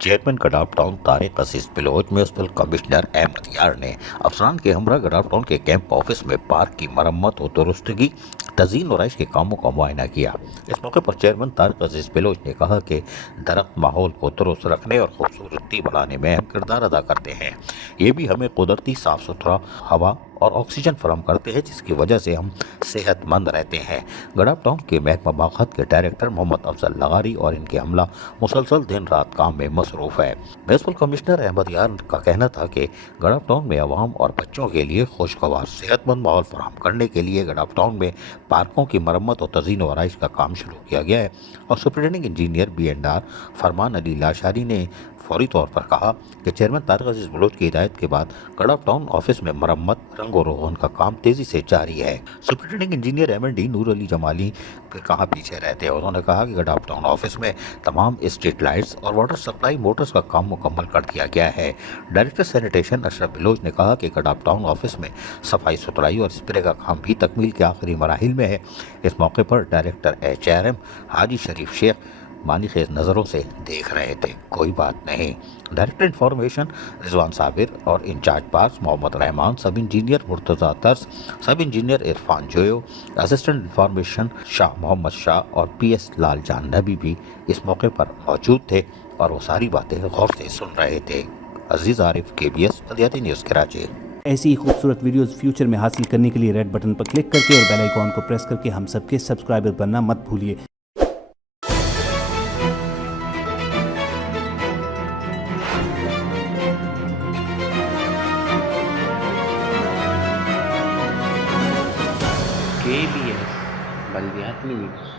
Chairman गडाफ town Tariq अजीज Bloch municipal commissioner Ahmad यार ने अफसरान के हमरा गडाफ टाउन के कैंप ऑफिस में पार्क की मरम्मत और दुरुस्तगी तज़ीन और आइश के कामों का मुआयना किया। इस मौके पर चेयरमैन तारिक अजीज बलोच ने कहा कि दरख्त माहौल को दुरुस्त रखने और खूबसूरती बढ़ाने में अहम किरदार अदा करते हैं। ये भी हमें कुदरती साफ सुथरा हवा और ऑक्सीजन फराहम करते हैं, जिसकी वजह से हम सेहतमंद रहते हैं। गडाफ टाउन के महकमा बागत के डायरेक्टर मोहम्मद अफजल लगारी और इनके अमला मुसलसल दिन रात काम में मसरूफ़ है। म्यूनसिपल कमिश्नर अहमद यार का कहना था कि गडाफ टाउन में अवाम और बच्चों के लिए खुशगवार सेहतमंद माहौल फराहम करने के लिए गडाफ टाउन में पार्कों की मरम्मत और तज़ीन और आराइश का काम शुरू किया गया है। और सुपरिटेंडिंग इंजीनियर B&R फरमान अली लाशारी ने फौरी तौर पर कहा कि चेयरमैन तारिक अजीज बलोच की हिदायत के बाद गडाफ टाउन ऑफिस में मरम्मत रंगो रोगन का काम तेजी से जारी है। सुपरिटेंडिंग इंजीनियर MND नूर अली जमाली फिर कहाँ पीछे रहते हैं। उन्होंने कहा कि गडाफ टाउन ऑफिस में तमाम स्ट्रीट लाइट्स और वाटर सप्लाई मोटर्स का काम मुकम्मल कर दिया गया है। डायरेक्टर सैनिटेशन अशरफ बलोच ने कहा कि गडाफ टाउन ऑफिस में सफाई सुथराई और स्प्रे का काम भी तकमील के आखिरी मराहिल में है। इस मौके पर डायरेक्टर HRM हाजी शरीफ शेख मानी खेज नज़रों से देख रहे थे। कोई बात नहीं। डायरेक्टर इंफॉर्मेशन रिजवान साबिर और इंचार्ज पार्क्स मोहम्मद रहमान, सब इंजीनियर मुर्तज़ा तर्स, सब इंजीनियर इरफान जोयो, असिस्टेंट इंफॉर्मेशन शाह मोहम्मद शाह और PS लाल जान नबी भी इस मौके पर मौजूद थे और वो सारी बातें गौर से सुन रहे थे। अजीज़ आरिफ, KBS बल्दियाती न्यूज़ कराची। ऐसी ही खूबसूरत वीडियोस फ्यूचर में हासिल करने के लिए रेड बटन पर क्लिक करके और बेल आइकॉन को प्रेस करके हम सबके सब्सक्राइबर बनना मत भूलिए। KBS बल्दियाती न्यूज़।